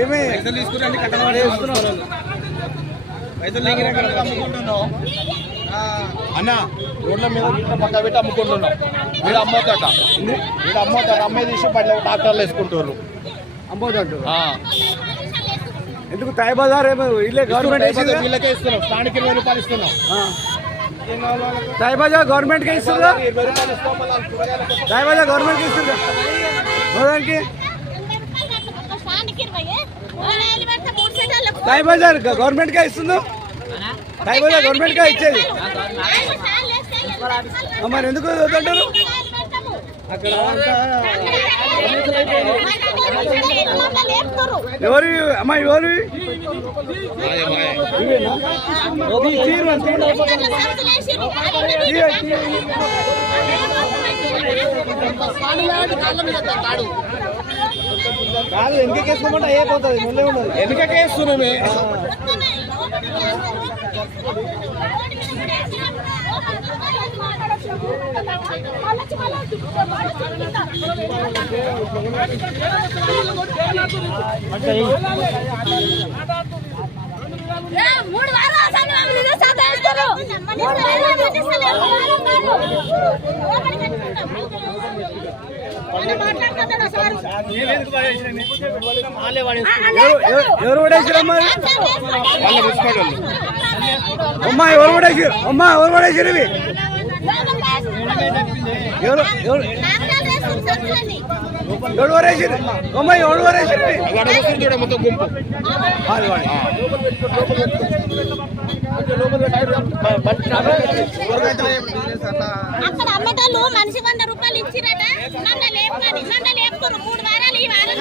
ఏమే పైసలు తీసుకురండి అన్న రోడ్ల మీద గిట్ల పక్క పెట్టి అమ్ముకుంటున్నాం. వీడు అమ్మవుతాట అమ్మే తీసి పట్ల డాక్టర్లు వేసుకుంటారు. అమ్మవుతాడు ఎందుకు తాయి బజార్ వీళ్ళే గవర్నమెంట్ వీళ్ళకే ఇస్తున్నాం. స్థానిక 20 రూపాయలు ఇస్తున్నాం. తాయి బజార్ గవర్నమెంట్కే ఇస్తుందా? 20 రూపాయలు ఇస్తాం. తాయి బజార్ గవర్నమెంట్కి ఇస్తుందా? దానికి తాయి బజార్ గవర్నమెంట్గా ఇస్తుందా? తాయి బజార్ గవర్నమెంట్గా ఇచ్చేది. మరి ఎందుకు వద్దంటారు? అక్కడ ఎవరి అమ్మా ఎవరి కాదు ఎందుకేసుకోమంటే అయిపోతుంది. ముళ్ళే ఉండదు. ఎందుకేస్తున్నామే ఎవరు పడేసారమ్మా? అమ్మా ఎవరు పడేసారు? అమ్మా ఎవరు పడేసారు? ఇవి ఎవరు ఎవరు ఎవరు వరేసారు? అమ్మా ఎవరు వరేసారు? మొత్తం గుంపు అక్కడ అమ్మటాలు మనిషి 100 రూపాయలు ఇచ్చిరట. నన్ను లేపుకొని నన్ను లేపుతారు 3 వారాలు. ఈ వారం